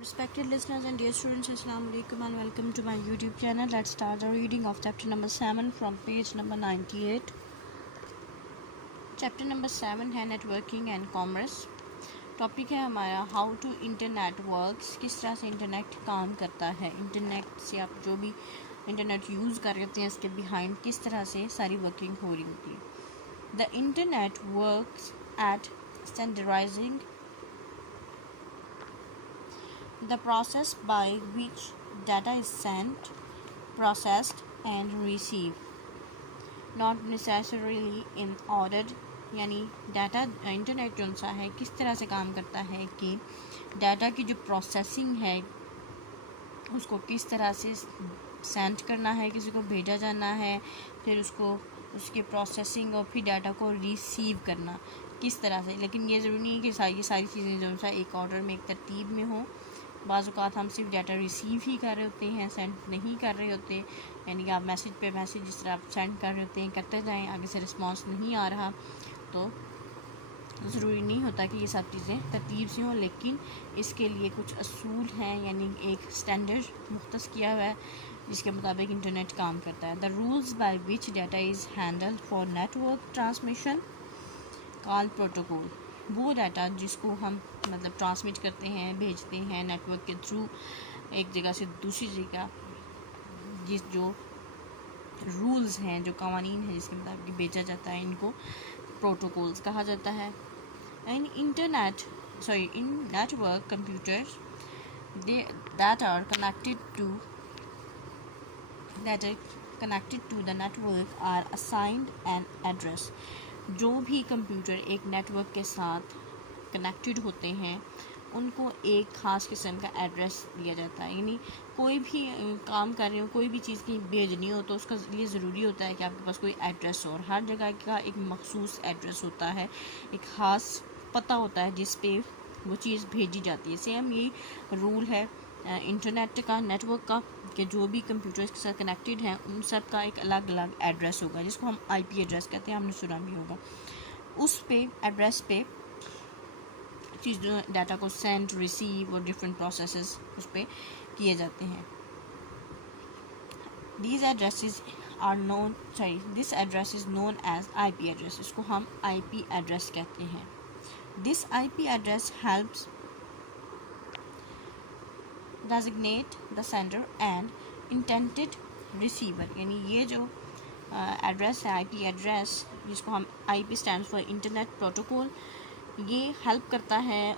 Respected listeners and dear students, Assalamu alaikum and welcome to my YouTube channel. Let's start the reading of chapter number 7 from page number 98. Chapter number 7 है networking and commerce. Topic है हमारा how to internet works. किस तरह से internet काम करता है. Internet से आप जो भी इंटरनेट यूज़ कर रहे होते हैं उसके बिहाइंड किस तरह से सारी वर्किंग हो रही होती है. The internet works at standardising the process by which data is sent, processed and received, not necessarily in order. यानी डाटा इंटरनेट जो सा है किस तरह से काम करता है कि डाटा की जो प्रोसेसिंग है उसको किस तरह से सेंड करना है, किसी को भेजा जाना है, फिर उसको उसकी प्रोसेसिंग और फिर डाटा को रिसीव करना किस तरह से. लेकिन ये ज़रूरी नहीं है कि ये सारी चीज़ें जो सा एक ऑर्डर में एक तरतीब में हों. बाज़ औक़ात हम सिर्फ डाटा रिसीव ही कर रहे होते हैं, सेंड नहीं कर रहे होते. यानी कि आप मैसेज पे मैसेज जिस तरह आप सेंड कर रहे होते हैं करते जाएं, आगे से रिस्पांस नहीं आ रहा तो ज़रूरी नहीं होता कि ये सब चीज़ें तरतीब से हों. लेकिन इसके लिए कुछ असूल हैं, यानी एक स्टैंडर्ड मुख्तस किया हुआ है जिसके मुताबिक इंटरनेट काम करता है. The rules by which data is handled for network transmission called protocol. वो डाटा जिसको हम मतलब ट्रांसमिट करते हैं, भेजते हैं नेटवर्क के थ्रू एक जगह से दूसरी जगह, जिस जो रूल्स हैं, जो कवानीन हैं जिसके मुताबिक भेजा जाता है, इनको प्रोटोकॉल्स कहा जाता है. In network computers that are connected to the network are assigned an address. जो भी कंप्यूटर एक नेटवर्क के साथ कनेक्टेड होते हैं उनको एक ख़ास किस्म का एड्रेस दिया जाता है. यानी कोई भी काम कर रहे हो, कोई भी चीज़ कहीं भेजनी हो तो उसका लिए ज़रूरी होता है कि आपके पास कोई एड्रेस हो. और हर जगह का एक मखसूस एड्रेस होता है, एक ख़ास पता होता है जिस पे वो चीज़ भेजी जाती है. सेम यही रूल है इंटरनेट का, नेटवर्क का, कि जो भी कंप्यूटर्स के साथ कनेक्टेड हैं उन सब का एक अलग अलग एड्रेस होगा जिसको हम आईपी एड्रेस कहते हैं. हमने सुना भी होगा. उस पे एड्रेस पे चीज़ डाटा को सेंड, रिसीव और डिफरेंट प्रोसेसेस उस पर किए जाते हैं. This address is known as IP address. इसको हम आईपी एड्रेस कहते हैं. This IP address helps designate the sender and intended receiver. यानी ये जो एड्रेस है, आईपी एड्रेस, जिसको हम IP stands for internet protocol, ये हेल्प करता है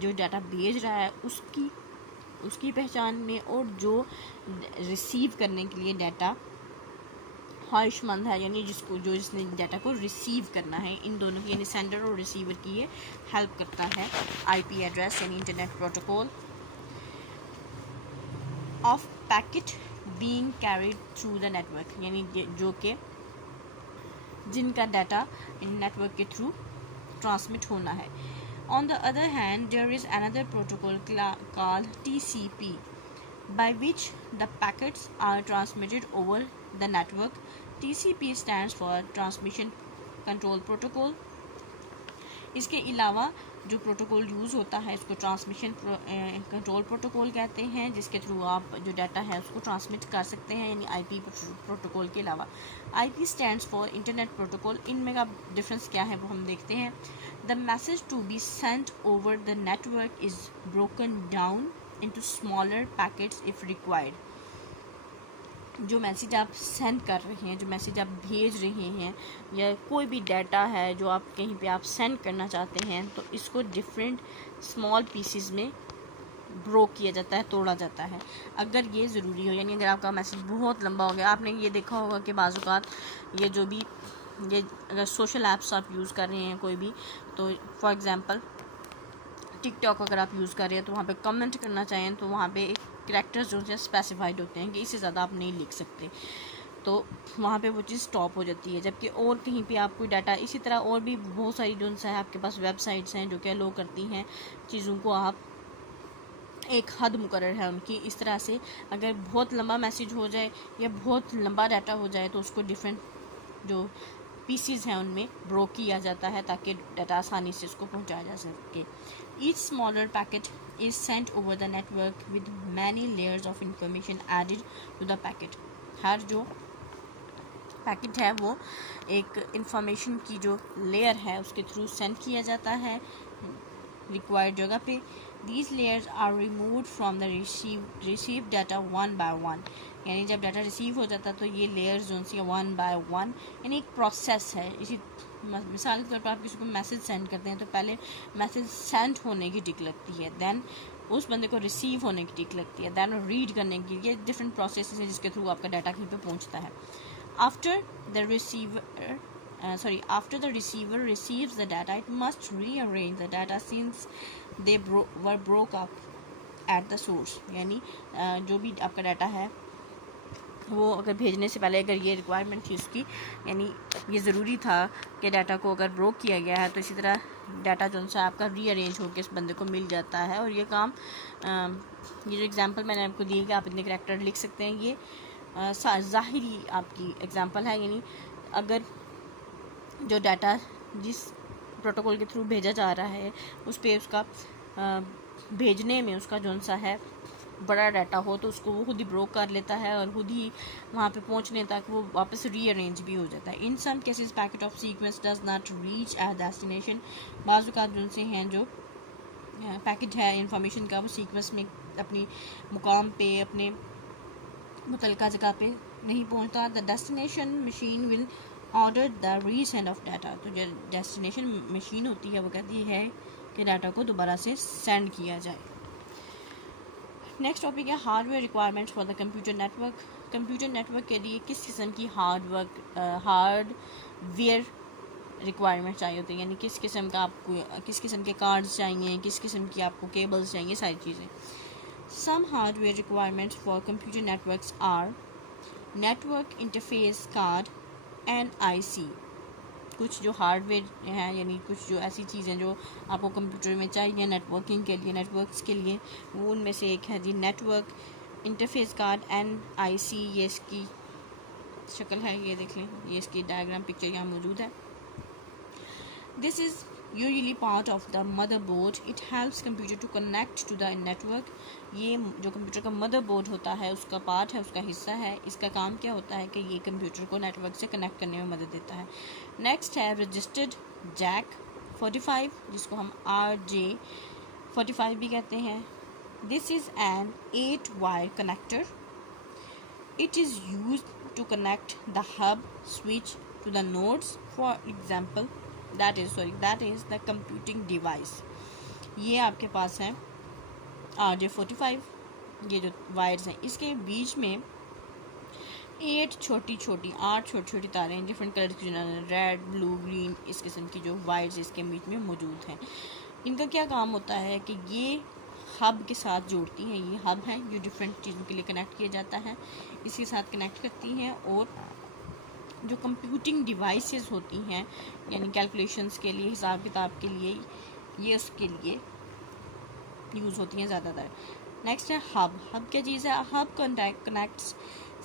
जो डाटा भेज रहा है उसकी पहचान में, और जो रिसीव करने के लिए डाटा ख्वाहिशमंद है, यानी जिसने डाटा को रिसीव करना है, इन दोनों की यानी सेंडर और रिसीवर की ये हेल्प करता है आईपी एड्रेस यानी internet protocol. Of packet being carried through the network, यानी जो कि जिनका डाटा इन नेटवर्क के थ्रू ट्रांसमिट होना है. On the other hand there is another protocol called TCP by which the packets are transmitted over the network. TCP stands for Transmission Control Protocol. इसके अलावा जो प्रोटोकॉल यूज़ होता है इसको ट्रांसमिशन कंट्रोल प्रोटोकॉल कहते हैं, जिसके थ्रू आप जो डाटा है उसको ट्रांसमिट कर सकते हैं, यानी आईपी प्रोटोकॉल के अलावा. IP stands for internet protocol. इनमें का डिफरेंस क्या है वो हम देखते हैं. The message to be sent over the network is broken down into smaller packets if required. जो मैसेज आप सेंड कर रहे हैं, जो मैसेज आप भेज रहे हैं, या कोई भी डाटा है जो आप कहीं पे आप सेंड करना चाहते हैं, तो इसको डिफरेंट स्मॉल पीसेस में ब्रोक किया जाता है, तोड़ा जाता है अगर ये ज़रूरी हो. यानी अगर आपका मैसेज बहुत लंबा हो गया, आपने ये देखा होगा कि बाज़ औक़ात ये अगर सोशल ऐप्स आप यूज़ कर रहे हैं कोई भी, तो फॉर एग्ज़ाम्पल टिकटॉक अगर आप यूज़ कर रहे हैं तो वहाँ पे कमेंट करना चाहें तो वहाँ पे एक करैक्टर्स जो हैं स्पेसिफाइड होते हैं कि इससे ज़्यादा आप नहीं लिख सकते, तो वहाँ पे वो चीज़ स्टॉप हो जाती है. जबकि और कहीं पे आप कोई डाटा, इसी तरह और भी बहुत सारी जो है आपके पास वेबसाइट्स हैं जो कि अलो करती हैं चीज़ों को, आप एक हद मुकर्रर है उनकी. इस तरह से अगर बहुत लंबा मैसेज हो जाए या बहुत लंबा डाटा हो जाए तो उसको डिफरेंट जो पीसीज हैं उनमें ब्रोक किया जाता है ताकि डाटा आसानी से उसको पहुंचाया जा सके. Each smaller packet is sent over the network with many layers of information added to the packet. हर जो पैकेट है वो एक इंफॉर्मेशन की जो लेयर है उसके थ्रू सेंड किया जाता है रिक्वायर्ड जगह पे. These layers are removed from the received data one by one. यानी जब डाटा रिसीव हो जाता है तो ये लेयर्स जो सी वन बाय वन, यानी एक प्रोसेस है. इसी मिसाल के तौर पर आप किसी को मैसेज सेंड करते हैं तो पहले मैसेज सेंड होने की टिक लगती है, देन उस बंदे को रिसीव होने की टिक लगती है, देन रीड करने की. ये डिफरेंट प्रोसेस है जिसके थ्रू आपका डाटा कहीं पे पहुंचता है. After the receiver receives the data, it must rearrange the data since they were broke up at the source. यानी जो भी आपका डाटा है वो अगर भेजने से पहले अगर ये रिक्वायरमेंट थी उसकी, यानी ये ज़रूरी था कि डाटा को अगर ब्रोक किया गया है तो इसी तरह डाटा जो सा आपका रीअरेंज होकर इस बंदे को मिल जाता है. और ये काम ये जो एग्जांपल मैंने आपको दी है कि आप इतने करैक्टर लिख सकते हैं, ये ज़ाहिरी आपकी एग्जांपल है. यानी अगर जो डाटा जिस प्रोटोकॉल के थ्रू भेजा जा रहा है उस पर उसका भेजने में उसका जो सा है बड़ा डाटा हो तो उसको वो खुद ही ब्रोक कर लेता है और खुद ही वहाँ पे पहुँचने तक वो वापस रीअरेंज भी हो जाता है. In some cases packet of sequence does not reach at destination. बाज़ औक़ात जो से हैं जो पैकेट है इंफॉर्मेशन का वो सीक्वेंस में अपनी मुकाम पे अपने मुतलका जगह पे नहीं पहुँचता. The destination machine will order the resend of data. तो जो डेस्टिनेशन मशीन होती है वो कहती है कि डाटा को दोबारा से सेंड किया जाए. नेक्स्ट टॉपिक है hardware requirements for the computer network. Computer network के लिए किस किस्म की हार्डवेयर रिक्वायरमेंट चाहिए होती है, यानी किस किस्म का आपको किस किस्म के कार्ड्स चाहिए, किस किस्म की आपको केबल्स चाहिए, सारी चीज़ें. Some hardware requirements for computer networks are network interface card NIC. कुछ जो हार्डवेयर हैं यानी कुछ जो ऐसी चीज़ें जो आपको कंप्यूटर में चाहिए नेटवर्किंग के लिए, नेटवर्क्स के लिए, वो उनमें से एक है G network interface card NIC. ये इसकी शक्ल है, ये देख लें, ये इसकी डायग्राम पिक्चर यहाँ मौजूद है. This is usually part of the motherboard. It helps computer to connect to the network. ये जो कंप्यूटर का मदरबोर्ड होता है उसका पार्ट है, उसका हिस्सा है. इसका काम क्या होता है कि ये कंप्यूटर को नेटवर्क से कनेक्ट करने में मदद देता है. नेक्स्ट है रजिस्टर्ड जैक 45 जिसको हम RJ45 भी कहते हैं. This is an 8 wire connector. It is used to connect the hub switch to the nodes. For example that is the computing device. ये आपके पास है RJ45. ये जो वायर्स हैं इसके बीच में 8 छोटी छोटी तारें हैं डिफरेंट कलर की, रेड ब्लू ग्रीन इस किस्म की जो वायर्स इसके बीच में मौजूद हैं. इनका क्या काम होता है कि ये हब के साथ जोड़ती हैं. ये हब है जो डिफरेंट चीज़ों के लिए कनेक्ट किया जाता है, इसके साथ कनेक्ट करती हैं. और जो कंप्यूटिंग डिवाइसेस होती हैं यानी कैलकुलेशंस के लिए, हिसाब किताब के लिए, ये उसके लिए यूज़ होती हैं ज़्यादातर. नेक्स्ट है हब. हब क्या चीज़ है? Hub connects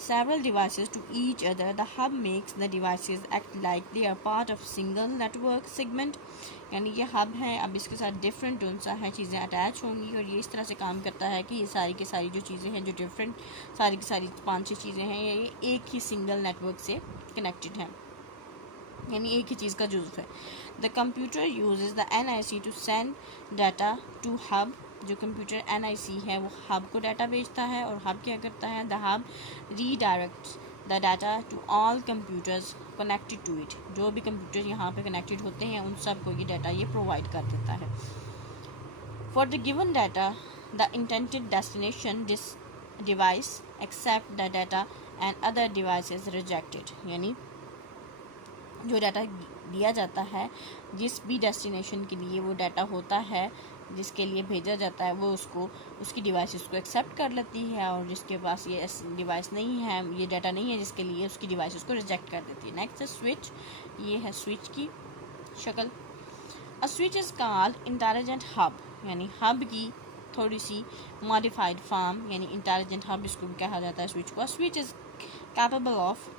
several devices to each other. The hub makes the devices act like they are part of single network segment. यानी ये हब है, अब इसके साथ डिफरेंट सा है चीज़ें अटैच होंगी और ये इस तरह से काम करता है कि ये सारी की सारी जो चीज़ें हैं जो डिफरेंट सारी की सारी 5-6 चीज़ें हैं ये एक ही सिंगल नेटवर्क से कनेक्टेड हैं, यानी एक ही चीज़ का जुज़्व है. The computer uses the NIC to send data to hub. जो कंप्यूटर NIC है वो हब को डाटा भेजता है और हब क्या करता है? The hub redirects the data to all computers connected to it. जो भी कंप्यूटर यहाँ पे कनेक्टेड होते हैं उन सब को ये डाटा ये प्रोवाइड कर देता है. For the given data the intended destination this device accept the data and other devices rejected. यानी जो डाटा दिया जाता है जिस भी डेस्टिनेशन के लिए वो डाटा होता है जिसके लिए भेजा जाता है वो उसको उसकी डिवाइसेस को एक्सेप्ट कर लेती है और जिसके पास ये डिवाइस नहीं है, ये डाटा नहीं है जिसके लिए, उसकी डिवाइसेस को रिजेक्ट कर देती है. नेक्स्ट है स्विच. ये है स्विच की शक्ल. A switch is called intelligent hub. यानी हब की थोड़ी सी मॉडिफाइड फॉर्म यानी इंटेलिजेंट हब इसको कहा जाता है स्विच को. Switch is capable of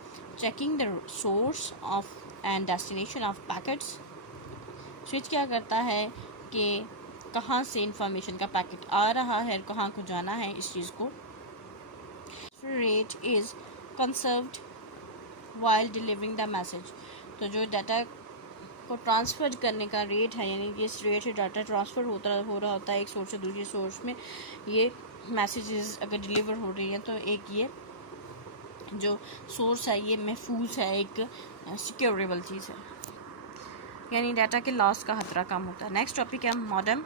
checking the source of and destination of packets. Switch क्या करता है कि कहाँ से इंफॉर्मेशन का पैकेट आ रहा है, कहाँ को जाना है, इस चीज़ को। Rate is conserved while delivering the message. तो जो डाटा को ट्रांसफ़र करने का रेट है, यानी कि इस रेट से डाटा ट्रांसफ़र हो रहा होता है एक सोर्स से दूसरी सोर्स में, ये मैसेजेस अगर डिलीवर हो रही है तो एक ये जो सोर्स है ये महफूज है, एक सिक्योरेबल चीज़ है, यानी डाटा के लॉस का खतरा कम होता है। नेक्स्ट टॉपिक है modem.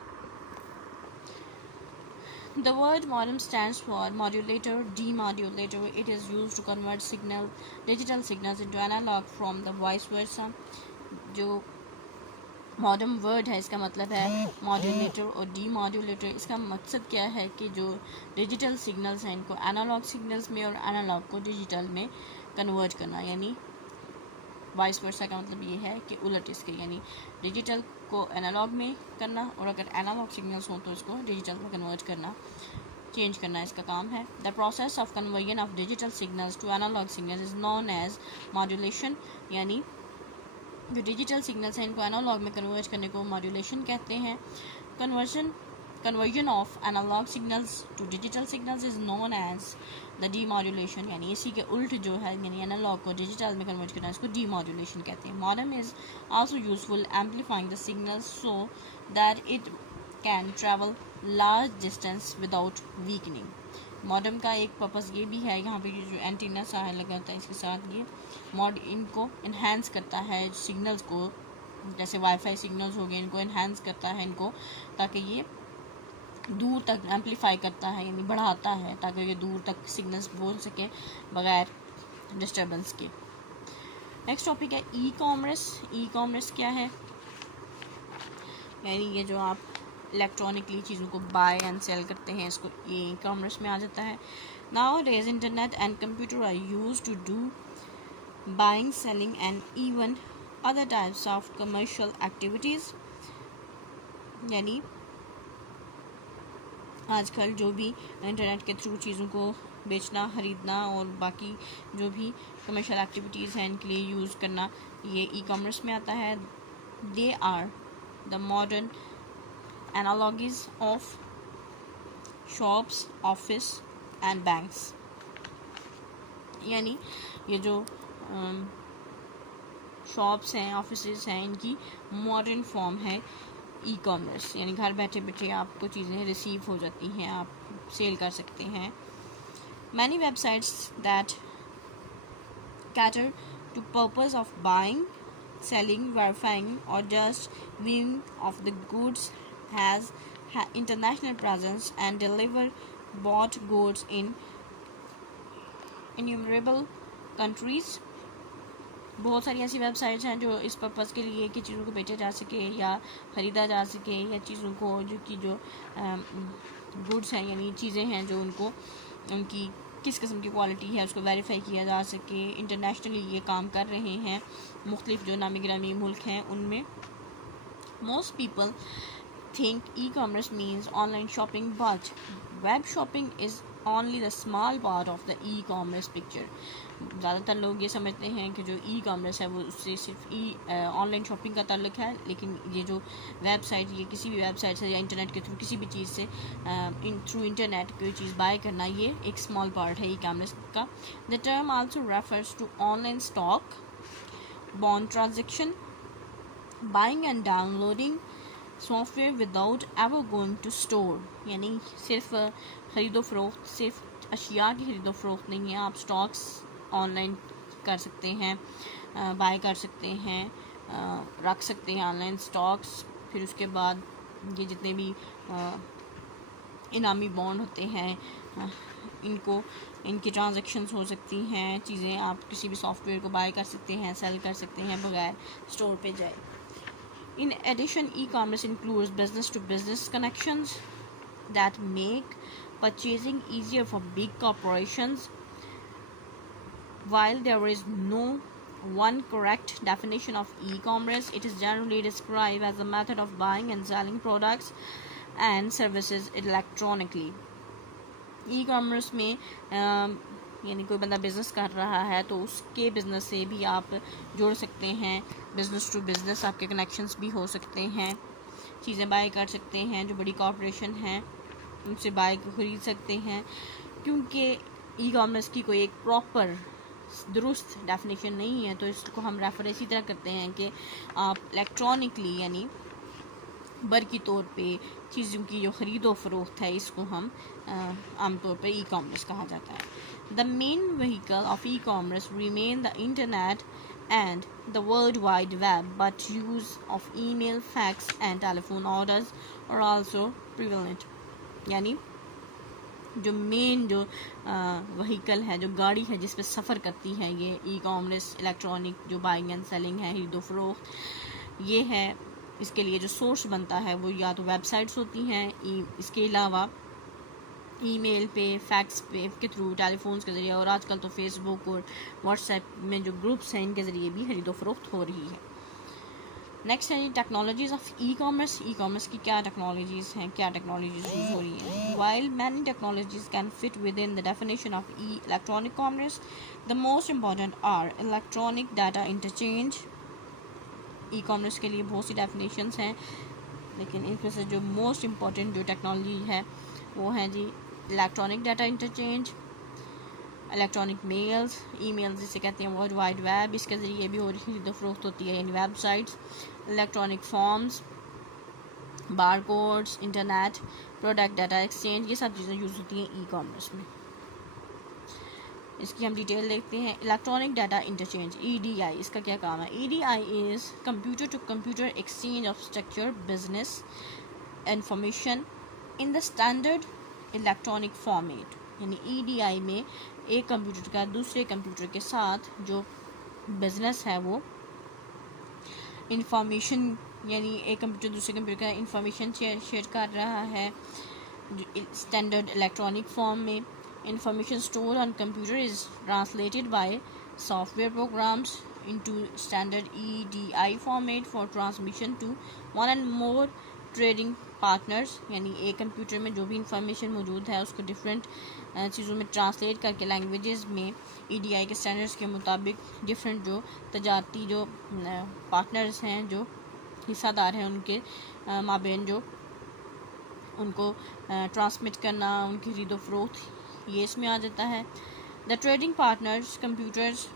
The word modem stands for modulator, demodulator. It is used to convert digital signals into analog from the vice versa. जो मॉडर्न वर्ड है इसका मतलब है मॉड्यूलेटर और डीमॉड्यूलेटर। इसका मकसद क्या है कि जो डिजिटल सिग्नल्स हैं इनको एनालॉग सिग्नल्स में और एनालॉग को डिजिटल में कन्वर्ट करना, यानी वाइस वर्सा का मतलब ये है कि उलट इसके, यानी डिजिटल को एनालॉग में करना और अगर एनालॉग सिग्नल्स हों तो इसको डिजिटल में कन्वर्ट करना, चेंज करना इसका काम है। The process of conversion of digital signals to analog signals is known as modulation, यानी जो डिजिटल सिग्नल्स हैं इनको एनालॉग में कन्वर्ट करने को मॉड्यूलेशन कहते हैं। Conversion of analog signals to digital signals is known as the demodulation, यानी इसी के उल्ट जो है, यानी एनालॉग को डिजिटल में कन्वर्ट करना, इसको डीमॉड्यूलेशन कहते हैं। Modem is also useful amplifying the signals so that it can travel large distance without weakening. Modem का एक पर्पज़ ये भी है, यहाँ पे जो एंटीना सा है लगा होता है इसके साथ, ये इनको इन्हेंस करता है सिग्नल्स को, जैसे वाईफाई सिग्नल्स हो गए, इनको इन्हेंस करता है इनको, ताकि ये दूर तक एम्पलीफाई करता है, यानी बढ़ाता है ताकि ये दूर तक सिग्नल्स बोल सकें बगैर डिस्टर्बेंस के। नेक्स्ट टॉपिक है ई कॉमर्स। ई कॉमर्स क्या है, यानी ये जो आप इलेक्ट्रॉनिकली चीज़ों को बाय एंड सेल करते हैं, इसको ई कॉमर्स में आ जाता है। Nowadays internet and computer are use to do buying, selling and even other types of commercial activities, यानी आजकल जो भी इंटरनेट के थ्रू चीज़ों को बेचना, ख़रीदना और बाकी जो भी कमर्शियल एक्टिविटीज़ हैं इनके लिए यूज़ करना, ये ई कॉमर्स में आता है। They are the modern analogies of shops, office and banks, यानी ये जो शॉप्स हैं, ऑफिसेज हैं, इनकी मॉडर्न फॉर्म है ई कॉमर्स, यानी घर बैठे बैठे आपको चीज़ें रिसीव हो जाती हैं, आप सेल कर सकते हैं। Many websites that cater to purpose of buying, selling, verifying और just viewing of the goods has international presence and deliver bought goods in innumerable countries। बहुत सारी ऐसी वेबसाइट्स हैं जो इस पर्पज़ के लिए कि चीज़ों को बेचा जा सके या ख़रीदा जा सके, या चीज़ों को जो गुड्स हैं यानी चीज़ें हैं जो उनकी किस किस्म की क्वालिटी है उसको वेरीफाई किया जा सके। इंटरनेशनली ये काम कर रहे हैं, मुख्तलिफ जो नामी गिरामी मुल्क हैं उनमें। Most people think e-commerce means online shopping, but web shopping is only the small part of the e-commerce picture। ज़्यादातर लोग ये समझते हैं कि जो e-commerce है वो उससे सिर्फ ऑनलाइन शॉपिंग का ताल्लुक है, लेकिन ये जो वेबसाइट, ये किसी भी वेबसाइट से या इंटरनेट के थ्रू किसी भी चीज़ से थ्रू इंटरनेट कोई चीज़ बाय करना, ये एक स्मॉल पार्ट है e-commerce का। The term also refers to online stock, bond transaction, buying and downloading software without ever going to store, यानी सिर्फ ख़रीदो फ़रोख्त, सिर्फ अशिया की ख़रीदो फ़रोख्त नहीं है, आप स्टॉक्स ऑनलाइन कर सकते हैं, बाय कर सकते हैं, रख सकते हैं ऑनलाइन स्टॉक्स। फिर उसके बाद ये जितने भी इनामी बॉन्ड होते हैं इनकी ट्रांजैक्शंस हो सकती हैं, चीज़ें आप किसी भी सॉफ्टवेयर को बाय कर सकते हैं, सेल कर सकते हैं बगैर स्टोर पे जाए। In addition, e-commerce includes business-to-business connections that make purchasing easier for big corporations. While there is no one correct definition of e-commerce, it is generally described as a method of buying and selling products and services electronically। E-commerce में यानी कोई बंदा business कर रहा है तो उसके business से भी आप जोड़ सकते हैं, बिज़नेस टू बिज़नेस आपके कनेक्शंस भी हो सकते हैं, चीज़ें बाय कर सकते हैं, जो बड़ी कॉर्पोरेशन हैं उनसे बाय खरीद सकते हैं, क्योंकि ई कॉमर्स की कोई एक प्रॉपर दुरुस्त डेफिनेशन नहीं है, तो इसको हम रेफर इसी तरह करते हैं कि आप इलेक्ट्रॉनिकली यानी बरकी तौर पे चीज़ों की जो ख़रीदो फ़रोख्त है इसको हम आमतौर पर ई कॉमर्स कहा जाता है। The main vehicle of e commerce remain the internet and the World Wide Web, but use of email, fax and telephone orders are also prevalent। यानी जो मेन जो व्हीकल है, जो गाड़ी है जिस पे सफ़र करती है ये ई कॉमर्स इलेक्ट्रॉनिक जो बाइंग एंड सेलिंग है, खरीदो फरोख्त, ये है। इसके लिए जो सोर्स बनता है वो या तो वेबसाइट्स होती हैं, इसके अलावा ईमेल पे, फैक्स पे के थ्रू, टेलीफोन्स के ज़रिए, और आजकल तो फेसबुक और व्हाट्सएप में जो ग्रुप्स हैं इनके ज़रिए भी खरीदो फरोख्त हो रही है। नेक्स्ट है technologies of e commerce. E commerce की क्या टेक्नोलॉजीज़ हैं, क्या टेक्नोलॉजीज़ यूज़ हो रही हैं। While many technologies can fit within the definition of e electronic commerce, the most important are electronic data interchange. E commerce के लिए बहुत सी डेफिनेशंस हैं, लेकिन इनमें से जो मोस्ट इम्पॉर्टेंट जो टेक्नोलॉजी है वो है जी electronic data interchange, electronic mails, emails जिसे कहते हैं वर्ल्ड वाइड वेब, इसके ज़रिए भी हो रही खरीदो फरोख्त होती है, यानी websites, electronic forms, bar codes, internet, product data exchange, ये सब चीज़ें यूज़ होती हैं ई कॉमर्स में। इसकी हम डिटेल देखते हैं। इलेक्ट्रॉनिक डाटा इंटरचेंज EDI, इसका क्या काम है। EDI is computer to computer exchange of structure business information in the standard electronic format. यानी EDI में एक कंप्यूटर का दूसरे कंप्यूटर के साथ जो बिजनेस है वो इंफॉर्मेशन, यानी एक कंप्यूटर दूसरे कंप्यूटर का इंफॉर्मेशन शेयर कर रहा है स्टैंडर्ड इलेक्ट्रॉनिक फॉर्म में। Information stored on computer is translated by software programs into standard EDI format for transmission to one and more trading partners। यानी एक कंप्यूटर में जो भी इंफॉर्मेशन मौजूद है उसको डिफरेंट चीज़ों में ट्रांसलेट करके लैंग्वेजेस में EDI के स्टैंडर्ड्स के मुताबिक डिफरेंट जो तजारती जो पार्टनर्स हैं, जो हिस्सादार हैं, उनके माबेन जो उनको ट्रांसमिट करना, उनकी खरीदो फरोख्त, ये इसमें आ जाता है। The trading partners computers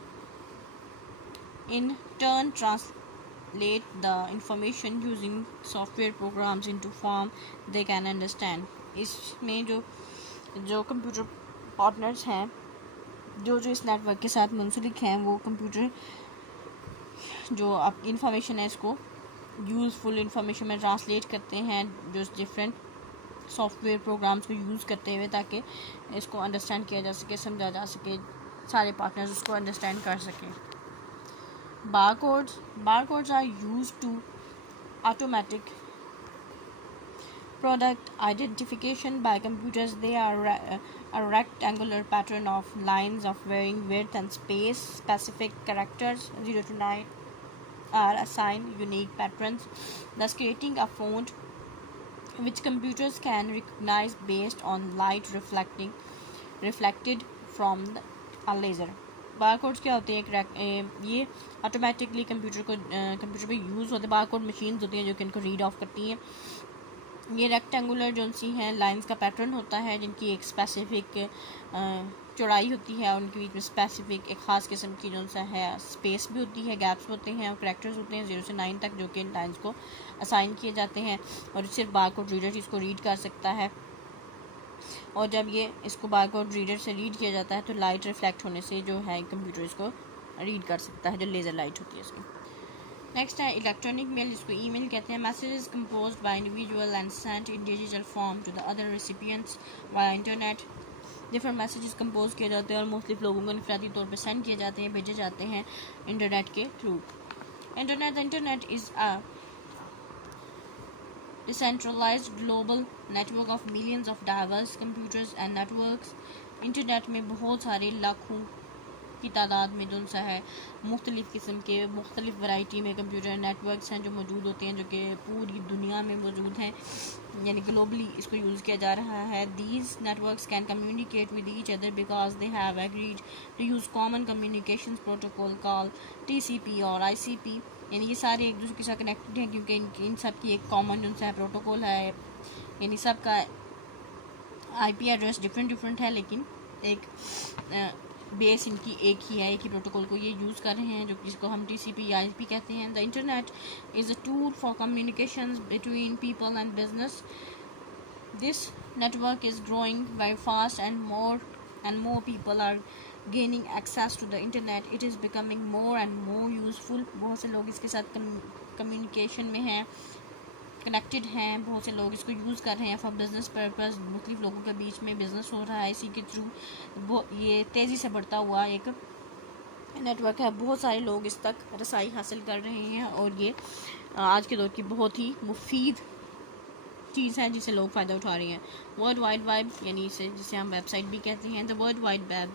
in turn translate the information using software programmes into form they can understand. इसमें जो कंप्यूटर पार्टनर्स हैं, जो इस नेटवर्क के साथ मुंसलिक हैं, वो कंप्यूटर जो आप इंफॉर्मेशन है इसको यूज़फुल इंफॉर्मेशन में ट्रांसलेट करते हैं, जो डिफरेंट सॉफ्टवेयर प्रोग्राम्स को यूज़ करते हुए, ताकि इसको अंडरस्टैंड किया जा सके, समझा जा सके, सारे पार्टनर्स उसको अंडरस्टैंड कर सकें। Barcodes are used to automatic product identification by computers. They are a rectangular pattern of lines of varying width and space. Specific characters 0 to 9 are assigned unique patterns, thus creating a font which computers can recognize based on light reflected from a laser। Barcodes क्या होते हैं, ये automatically computer पे use होते हैं। Barcode machines होती हैं जो कि इनको रीड ऑफ करती हैं। ये रेक्टेंगुलर जो सी हैं लाइंस का पैटर्न होता है, जिनकी एक स्पेसिफिक चौड़ाई होती है, और उनके बीच में स्पेसिफिक एक ख़ास किस्म की जो सा है स्पेस भी होती है, गैप्स होते हैं, और करैक्टर्स होते हैं 0 से 9 तक, जो कि इन लाइंस को असाइन किए जाते हैं, और सिर्फ बारकोड रीडर इसको रीड कर सकता है। और जब ये इसको बारकोड रीडर से रीड किया जाता है तो लाइट रिफ्लेक्ट होने से जो है कंप्यूटर इसको रीड कर सकता है, जो लेज़र लाइट होती है इसकी। नेक्स्ट है इलेक्ट्रॉनिक मेल, जिसको ईमेल कहते हैं। Messages composed by individual and sent in digital form to the other recipients via internet. Different messages compose किए जाते हैं और मुख्तलिफ लोगों को इनफरादी तौर पर सेंड किए जाते हैं, भेजे जाते हैं इंटरनेट के through. Internet is a decentralised global network of millions of diverse computers and networks. Internet में बहुत सारे लाखों की तादाद में जो सा है मुख्तलिफ़ किस्म के मुख्तलिफ़ वैरायटी में कंप्यूटर नेटवर्क्स हैं जो मौजूद होते हैं, जो कि पूरी दुनिया में मौजूद हैं, यानी ग्लोबली इसको यूज़ किया जा रहा है. These networks can communicate with each other because they have agreed to use common communication protocol call TCP और ICP. यानी ये सारे एक दूसरे के साथ कनेक्टेड हैं क्योंकि इन सब की एक कॉमन जो सा प्रोटोकॉल है, यानी सबका IP एड्रेस डिफरेंट है, लेकिन एक बेस इनकी एक ही है, एक ही प्रोटोकॉल को ये यूज़ कर रहे हैं, जो जिसको हम TCP या IP कहते हैं. The internet is a tool for communication between people and business. This network is growing very fast and more people are gaining access to the internet. It is becoming more and more useful. बहुत से लोग इसके साथ communication में हैं, connected हैं, बहुत से लोग इसको यूज़ कर रहे हैं फॉर बिज़नेस पर्पस. मुख्तलिफ लोगों के बीच में बिज़नेस हो रहा है इसी के थ्रू. ये तेज़ी से बढ़ता हुआ एक नेटवर्क है. बहुत सारे लोग इस तक रसाई हासिल कर रहे हैं और ये आज के दौर की बहुत ही मुफीद चीज़ है जिसे लोग फ़ायदा उठा रहे हैं. वर्ल्ड वाइड वेब, यानी जिसे हम वेबसाइट भी कहते हैं. The world wide web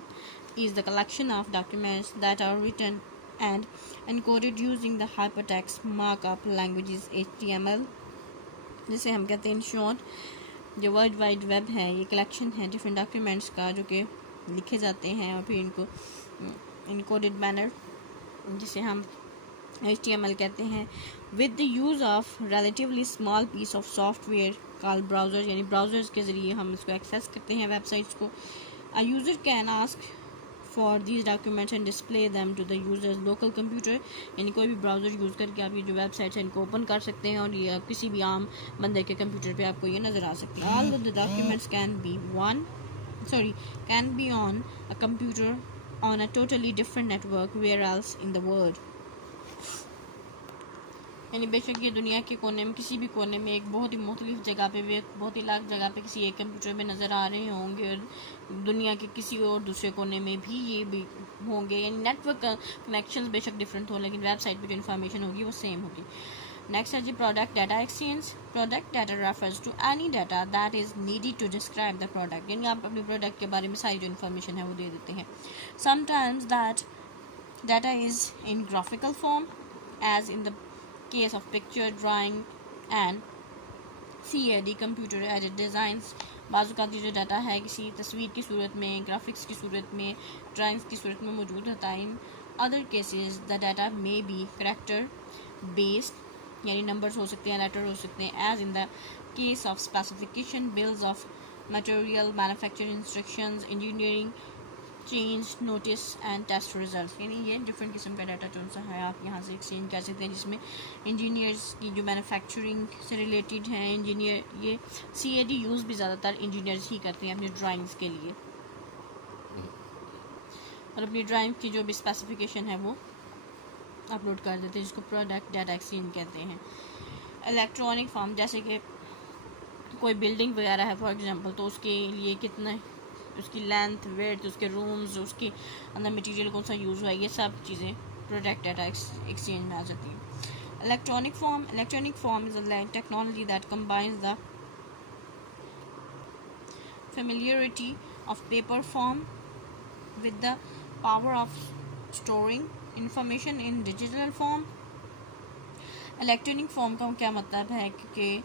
is the collection of documents that are written and encoded using the hypertext markup languages HTML, जिसे हम कहते हैं. इन शॉर्ट, जो वर्ल्ड वाइड वेब है ये कलेक्शन है डिफरेंट डॉक्यूमेंट्स का जो कि लिखे जाते हैं और फिर इनको इनकोडेड मैनर, जिसे हम HTML कहते हैं, with the use of relatively small piece of software called browser, यानी ब्राउज़र्स के ज़रिए हम इसको एक्सेस करते हैं वेबसाइट्स को. A user can ask for these documents and display them to the users local computer, यानी कोई भी ब्राउज़र यूज़ करके आप ये जो वेबसाइट्स हैं इनको ओपन कर सकते हैं और ये किसी भी आम बंदे के कंप्यूटर पे आपको ये नज़र आ सकती है. All of the documents can be on a computer on a totally different network where else in the world. यानी बेशक ये दुनिया के कोने में किसी भी कोने में एक बहुत ही मुख्तलिफ जगह पे भी बहुत ही अलग जगह पे किसी एक कंप्यूटर में नज़र आ रहे होंगे और दुनिया के किसी और दूसरे कोने में भी ये भी होंगे. यानी नेटवर्क कनेक्शंस बेशक डिफरेंट हो लेकिन वेबसाइट पे जो इन्फॉर्मेशन होगी वो सेम होगी. नेक्स्ट है जी product data exchange. Product data refers to any data that is needed to describe the product, यानी आप अपने प्रोडक्ट के बारे में सारी जो इन्फॉर्मेशन है वो दे देते हैं. Sometimes that data is in graphical form as in the case of picture drawing and CAD computer aided designs. बाज़ का जो डाटा है किसी तस्वीर की सूरत में, ग्राफिक्स की सूरत में, ड्राइंग्स की सूरत में मौजूद होता है. In other cases the data may be character based, यानी नंबर्स हो सकते हैं, लेटर हो सकते हैं. As in the case of specification, bills of material, manufacturing instructions, engineering change, notice and test result. यानी ये डिफरेंट किस्म का डाटा कौन सा है आप यहाँ से एक्सचेंज कर सकते हैं, जिसमें इंजीनियर्स की जो मैन्युफैक्चरिंग से रिलेटेड हैं, इंजीनियर ये CAD यूज़ भी ज़्यादातर इंजीनियर्स ही करते हैं अपनी ड्राइंग्स के लिए और अपनी ड्राइंग की जो भी स्पेसिफिकेशन है वो अपलोड कर देते हैं, जिसको प्रोडक्ट डाटा एक्सचेंज कहते हैं. इलेक्ट्रॉनिक फॉर्म, जैसे कि कोई बिल्डिंग वगैरह है फॉर एग्जांपल, तो उसके लिए कितना उसकी लेंथ, वेड्थ, उसके रूम्स, उसके अंदर मटेरियल कौन सा यूज़ हुआ है, ये सब चीज़ें प्रोडक्ट डाटा एक्सचेंज में आ जाती हैं. Electronic form is a technology that combines the familiarity of paper form with the power of storing information in digital form. Electronic form का क्या मतलब है कि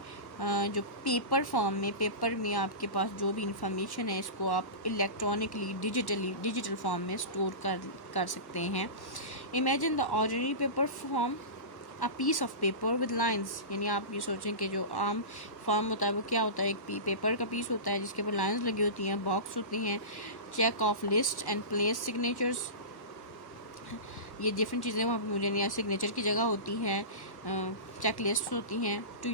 जो पेपर फॉर्म में, पेपर में आपके पास जो भी इंफॉर्मेशन है इसको आप इलेक्ट्रॉनिकली डिजिटल फॉर्म में स्टोर कर सकते हैं. Imagine the ordinary paper form a piece of paper with lines, यानी आप ये सोचें कि जो आम फॉर्म होता है वो क्या होता है, एक पेपर का पीस होता है जिसके ऊपर लाइंस लगी होती हैं, बॉक्स होती हैं, check of list and place signatures, ये डिफरेंट चीज़ें वहाँ पर मुझे नहीं, सिग्नेचर की जगह होती है, चेक लिस्ट होती हैं. To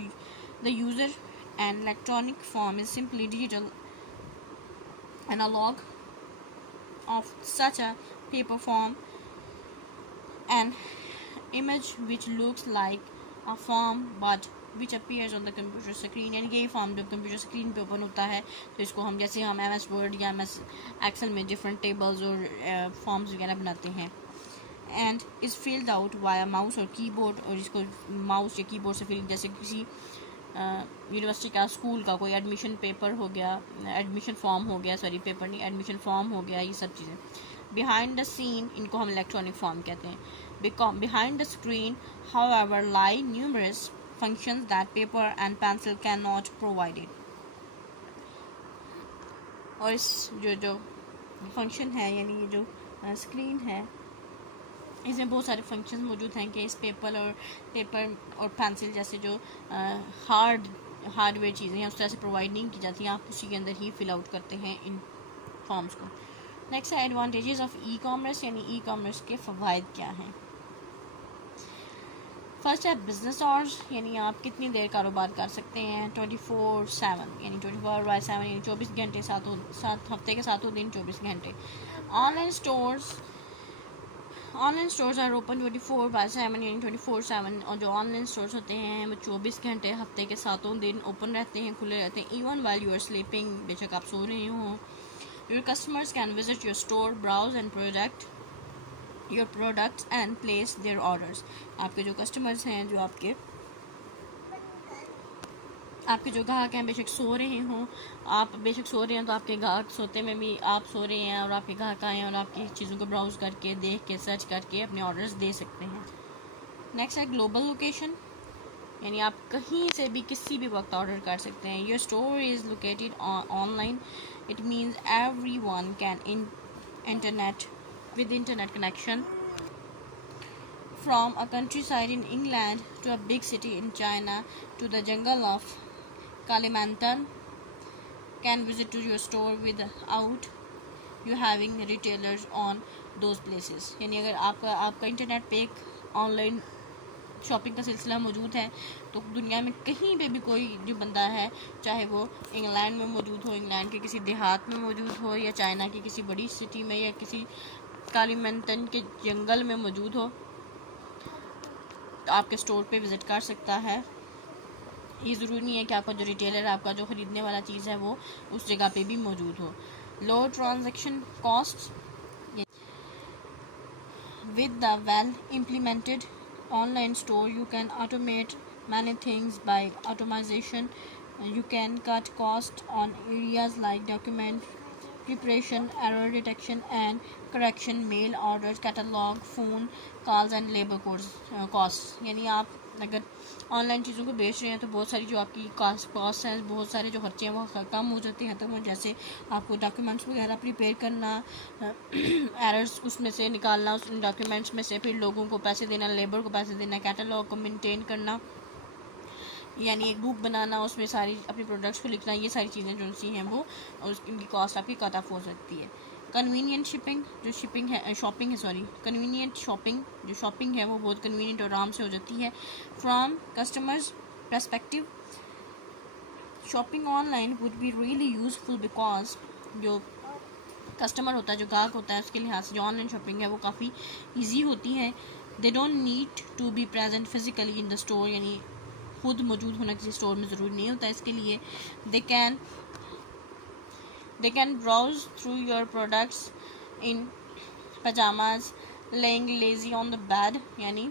the user and electronic form is simply digital analog of such a paper form and image which looks like a form but which appears on the computer screen. यानी ये form जब computer screen पे open होता है तो इसको हम जैसे हम MS Word या MS Excel में डिफरेंट टेबल्स और फॉर्म्स वगैरह बनाते हैं, and is filled out via mouse और कीबोर्ड, और इसको माउस या कीबोर्ड से फिल, जैसे किसी यूनिवर्सिटी का, स्कूल का कोई एडमिशन पेपर हो गया, एडमिशन फॉर्म हो गया, सॉरी पेपर नहीं, एडमिशन फॉर्म हो गया, ये सब चीज़ें. बिहाइंड द सीन, इनको हम इलेक्ट्रॉनिक फॉर्म कहते हैं. Behind the screen, however, lie numerous functions that paper and pencil cannot provide it. और इस जो फंक्शन है यानी ये जो स्क्रीन है, इसमें बहुत सारे फंक्शन मौजूद हैं कि इस पेपर और पेंसिल जैसे जो हार्डवेयर चीज़ें हैं उस तरह से प्रोवाइड नहीं की जाती, आप उसी के अंदर ही फिल आउट करते हैं इन फॉर्म्स को. नेक्स्ट है एडवांटेजेस ऑफ ई कॉमर्स, यानी ई कॉमर्स के फ़वाइद क्या हैं. फर्स्ट है बिजनेस आवर्स, यानी आप कितनी देर कारोबार कर सकते हैं 24/7, यानी 24/7 यानी 24 घंटे, 7 हफ्ते के 7 दिन 24 घंटे. ऑनलाइन स्टोर्स आर ओपन 24/7 यानी 24/7, और जो ऑनलाइन स्टोर्स होते हैं वो 24 घंटे हफ्ते के 7 दिन ओपन रहते हैं, खुले रहते हैं. Even while you are sleeping, बेशक आप सो रहे हों. Your customers can visit your store, browse and your products and place their orders. आपके जो कस्टमर्स हैं, जो आपके जो ग्राहक हैं, बेशक सो रहे हों, आप बेशक सो रहे हैं तो आपके ग्राहक सोते में भी आप सो रहे हैं और आपके ग्राहक आए हैं और आपकी चीज़ों को ब्राउज़ करके, देख के, सर्च करके अपने ऑर्डर्स दे सकते हैं. नेक्स्ट है ग्लोबल लोकेशन, यानी आप कहीं से भी किसी भी वक्त ऑर्डर कर सकते हैं. Your store is located online, it means everyone can with internet connection from a countryside in England to a big city in China to the jungle of Kalimantan can visit to your store without you having retailers on those places. यानी अगर आपका internet पे एक online shopping का सिलसिला मौजूद है तो दुनिया में कहीं पे भी कोई जो बंदा है, चाहे वो इंग्लैंड में मौजूद हो, इंग्लैंड के किसी देहात में मौजूद हो, या चाइना की किसी बड़ी सिटी में, या किसी कालीमंतन के जंगल में मौजूद हो, तो आपके स्टोर पे विज़िट कर सकता है. ये ज़रूरी नहीं है कि आपका जो रिटेलर, आपका जो ख़रीदने वाला चीज़ है वो उस जगह पे भी मौजूद हो. Low transaction cost, with the well implemented online store you can automate many things. By automation you can cut costs on areas like document preparation, error detection and correction, mail orders, catalog, phone calls and labor costs. यानी आप अगर online चीज़ों को बेच रहे हैं तो बहुत सारी जो आपकी कॉस्ट हैं, बहुत सारे जो खर्चे हैं वो कम हो जाते हैं. तो जैसे आपको डॉक्यूमेंट्स वगैरह प्रिपेयर करना, एरर्स उसमें से निकालना, उस डॉक्यूमेंट्स में से फिर लोगों को पैसे देना, लेबर को पैसे देना, कैटलॉग को मेंटेन करना, यानी एक बुक बनाना, उसमें सारी अपनी प्रोडक्ट्स को लिखना, ये सारी चीज़ें जो सी हैं वो इनकी कॉस्ट आपकी कट ऑफ हो सकती है. कन्वीनियंट जो शॉपिंग है वो बहुत कन्वीनियंट और आराम से हो जाती है. From customers perspective, shopping online would be really useful because जो कस्टमर होता है, जो ग्राहक होता है, उसके लिहाज से जो ऑनलाइन शॉपिंग है वो काफ़ी ईजी होती है. They don't need to be present physically in the store, यानी खुद मौजूद होना किसी स्टोर में ज़रूरी नहीं होता. इसके लिए they can browse through your products in pajamas, laying lazy on the bed, यानी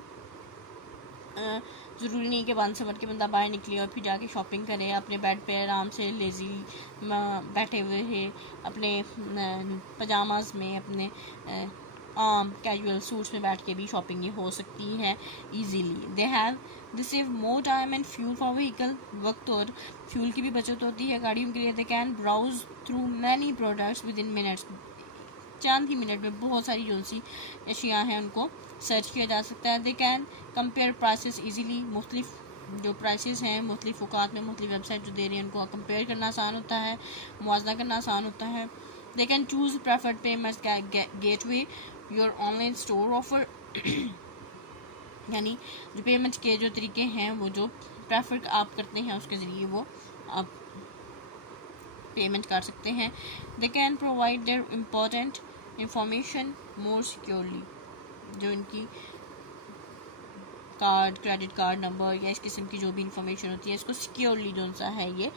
ज़रूरी नहीं कि बंद समझ के बंदा बाहर निकले और फिर जाके शॉपिंग करे, अपने बेड पे आराम से लेजी बैठे हुए है, अपने पजामाज में, अपने कैजुअल सूट्स में बैठ के भी शॉपिंग हो सकती है easily. They save more time and fuel for vehicle, वक्त और फ्यूल की भी बचत होती है गाड़ियों के लिए. They can browse through many products within minutes, चंद ही मिनट में बहुत सारी जो सी अशियाँ हैं उनको सर्च किया जा सकता है. They can compare prices easily, मुख्तलिफ जो प्राइसेस हैं मुख्तलिफ औकात में मुख्तलिफ वेबसाइट जो दे रही हैं उनको कंपेयर करना आसान होता है, मुआवजा करना आसान होता है. They can choose preferred payments gateway your online store offer, यानी जो पेमेंट के जो तरीके हैं वो जो प्रेफर आप करते हैं उसके ज़रिए वो आप पेमेंट कर सकते हैं. They can provide there important information more securely, जो इनकी कार्ड, क्रेडिट कार्ड नंबर या इस किस्म की जो भी इंफॉर्मेशन होती है इसको सिक्योरली जो सा है ये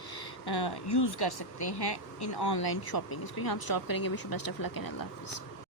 यूज़ कर सकते हैं इन ऑनलाइन शॉपिंग. इस पर हम स्टॉप करेंगे. Wish best of luck and अल्लाह हाफ़िज़.